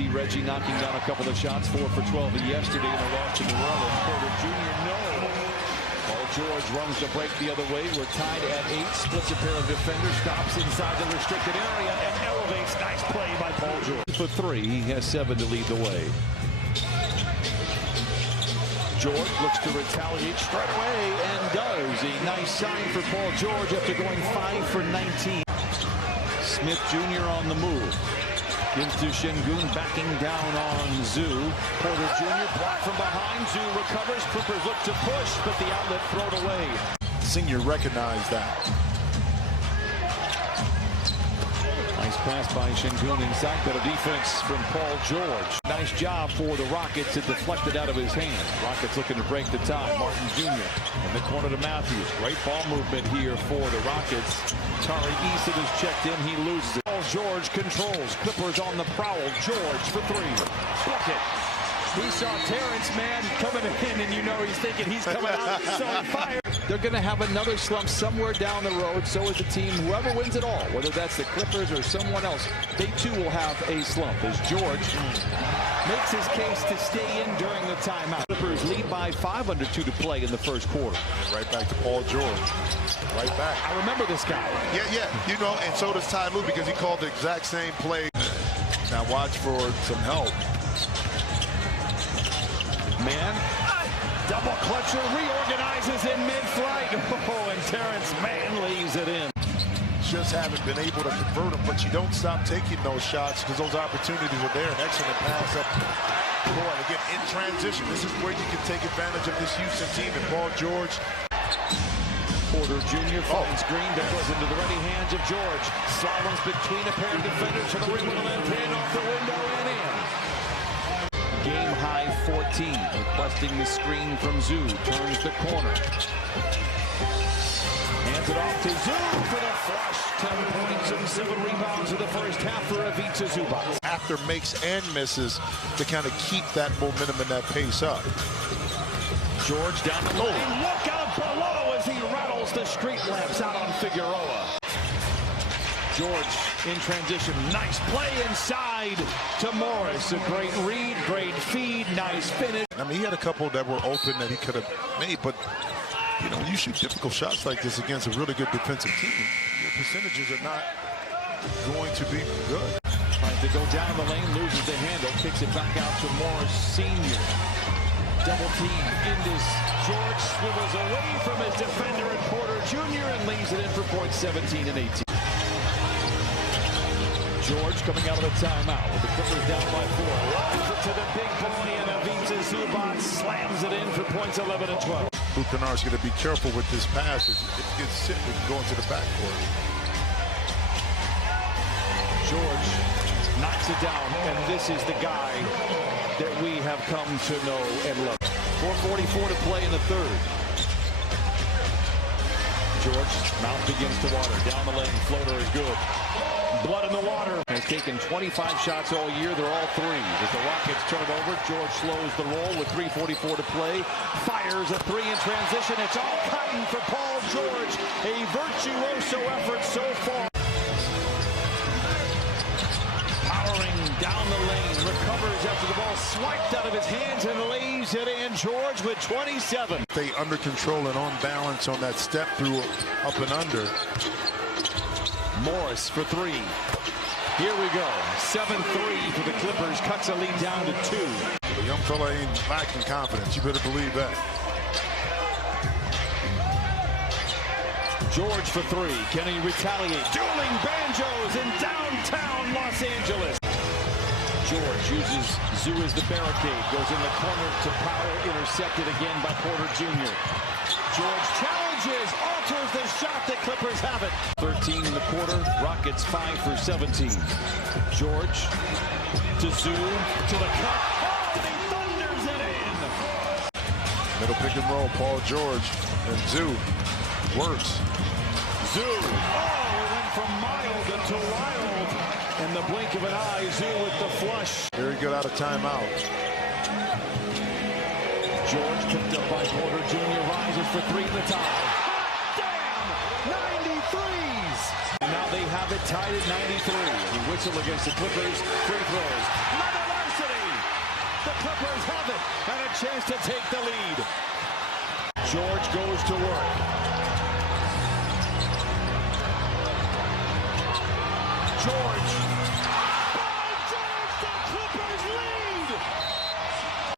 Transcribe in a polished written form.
see Reggie knocking down a couple of shots, 4 for 12 yesterday in a loss to New Orleans. Porter Jr. no. Paul George runs the break the other way. We're tied at 8. Splits a pair of defenders. Stops inside the restricted area and elevates. Nice play by Paul George. For 3, he has 7 to lead the way. George looks to retaliate straight away and does. A nice sign for Paul George after going 5 for 19. Smith Jr. on the move. Into Şengün, backing down on Zhu. Porter Jr. blocked from behind. Zhu recovers. Clippers look to push, but the outlet thrown away. Senior recognized that. Nice pass by Şengün inside. Better defense from Paul George. Nice job for the Rockets to deflect it out of his hand. Rockets looking to break the tie. Martin Jr. in the corner to Matthews. Great ball movement here for the Rockets. Tari Eason is checked in. He loses it. Paul George controls. Clippers on the prowl. George for 3. Bucket. He saw Terrence Mann coming in, and you know he's thinking he's coming out so on fire. They're going to have another slump somewhere down the road. So is the team. Whoever wins it all, whether that's the Clippers or someone else, they too will have a slump. As George makes his case to stay in during the timeout. Clippers lead by 5 under 2 to play in the first quarter. And right back to Paul George. Right back. I remember this guy. Yeah. You know, and so does Ty Lue because he called the exact same play. Now watch for some help. Man, double clutcher, reorganizes in mid-flight. Oh, and Terrence Mann leaves it in. Just haven't been able to convert them, but you don't stop taking those shots because those opportunities are there. An excellent pass up court. Again, in transition, this is where you can take advantage of this Houston team. And Paul George. Porter Jr. finds Green, that goes into the ready hands of George. Slaloms between a pair of defenders to the rim with a left hand off the window and in. Game high 14, requesting the screen from Zhu. Turns the corner. Hands it off to Zhu for the flush. 10 points and 7 rebounds in the first half for Ivica Zubac. After makes and misses to kind of keep that momentum and that pace up. George down the lane. Look out below as he rattles the street lamps out on Figueroa. George in transition. Nice play inside to Morris. A great read, great feed, nice finish. I mean, he had a couple that were open that he could have made, but, you know, you shoot difficult shots like this against a really good defensive team, your percentages are not going to be good. Tries to go down the lane, loses the handle, kicks it back out to Morris Sr. Double team into George, swivels away from his defender and Porter Jr. and leaves it in for points 17 and 18. George coming out of the timeout with the Clippers down by 4. Loves it to the big boy and Ivica Zubac slams it in for points 11 and 12. Luke Kennard's going to be careful with this pass. If it gets sit, we can go into the backcourt. George knocks it down, and this is the guy that we have come to know and love. 4:44 to play in the third. George, mouth begins to water. Down the lane, floater is good. Blood in the water. Has taken 25 shots all year. They're all threes. As the Rockets turn it over, George slows the roll with 3:44 to play. Fires a 3 in transition. It's all cutting for Paul George. A virtuoso effort so far. Powering down the lane. Recovers after the ball swiped out of his hands and lays it in. George with 27. Stay under control and on balance on that step through up and under. Morris for 3. Here we go. 7-3 for the Clippers. Cuts a lead down to 2. The young fella ain't lacking confidence. You better believe that. George for 3. Can he retaliate? Dueling banjos in downtown Los Angeles. George uses Zhu as the barricade. Goes in the corner to Powell. Intercepted again by Porter Jr. George challenges, alters the shot. The Clippers have it. 13 in the quarter. Rockets 5 for 17. George to Zhu to the cup. Oh, and he thunders it in. Middle pick and roll. Paul George and Zhu works. Zhu. Oh, it went from mild to wild. In the blink of an eye, Zhu with the flush. Very good out of timeout. George picked up by Porter Jr. Rises for 3 in the tie. Damn! 93s! And now they have it tied at 93. He whistle against the Clippers. Free throws. Another Clippers have it, and a chance to take the lead. George goes to work. George